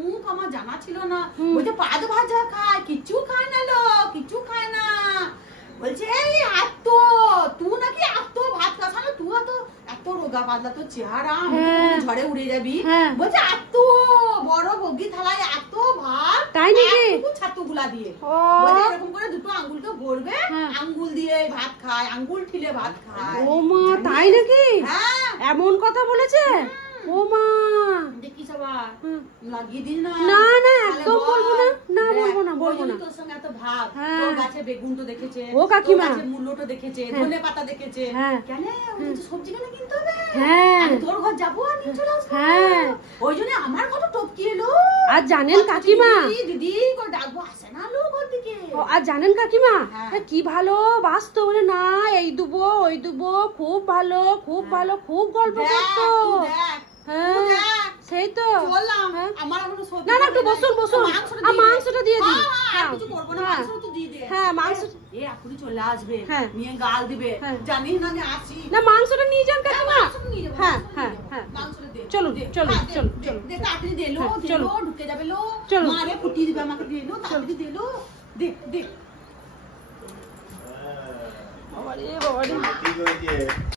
মুখ আমার জানা ছিল না। বলছে পাদ ভাজা খায়, কিচ্ছু খায় না লোক, কিচ্ছু খায় না। বলছে এই এত তুই নাকি এত ভাত খাস না, তুই এত রোগা পাতলা তোর চেহারা, ঝড়ে উড়ে যাবি। বলছে এত বড় বগি থালায় এত ভাত, তাই নাকি? ছাতু গুলা দিয়ে বলছে এরকম করে দুটো আঙ্গুলকে গড়বে, আঙ্গুল দিয়ে ভাত খায়, আঙ্গুল ঠিলে ভাত খায়। ও মা, তাই নাকি? হ্যাঁ, এমন কথা বলেছে? ও মা, দেখি সবার লাগিয়ে দিস না। না না, একদম বলবো না, না বলবো না, বলবো না। তোর সঙ্গে এত ভাব, তোর গাছে বেগুন তো দেখেছে, ও কাকিমা, গাছে মূলোটা দেখেছে, ধনে পাতা দেখেছে। কেন সবজি কেন কিনতে হবে? আমি তোর ঘর যাবো আর নিয়ে চলে আসবো। ওই জন্য আমার কত টপকি এলো। আর জানেন কাকিমা, দিদি করে ডাকবো, আসে না লোক ওর দিকে। আর জানেন কাকিমা কি ভালো বাসতো, বলে না এই দুবো ওই দুবো, খুব ভালো খুব ভালো, খুব গল্প করতো। সেই তো বললাম। না না, একটু বসুন বসুন, মাংসটা দিয়ে দিই। হ্যাঁ, মাংস এখনই চলে আসবে, নিয়ে গাল দিবে, জানিস না যে আসি। না, মাংসটা নিয়ে যান কাকিমা। হ্যাঁ হ্যাঁ হ্যাঁ, চলুন চলুন চলুন চলুন, তাড়াতাড়ি দে লো, ঢুকে যাবে লো, মারে ফুটিয়ে দিবে আমাকে, দিয়ে লো, তাড়াতাড়ি দে লো, দে দে।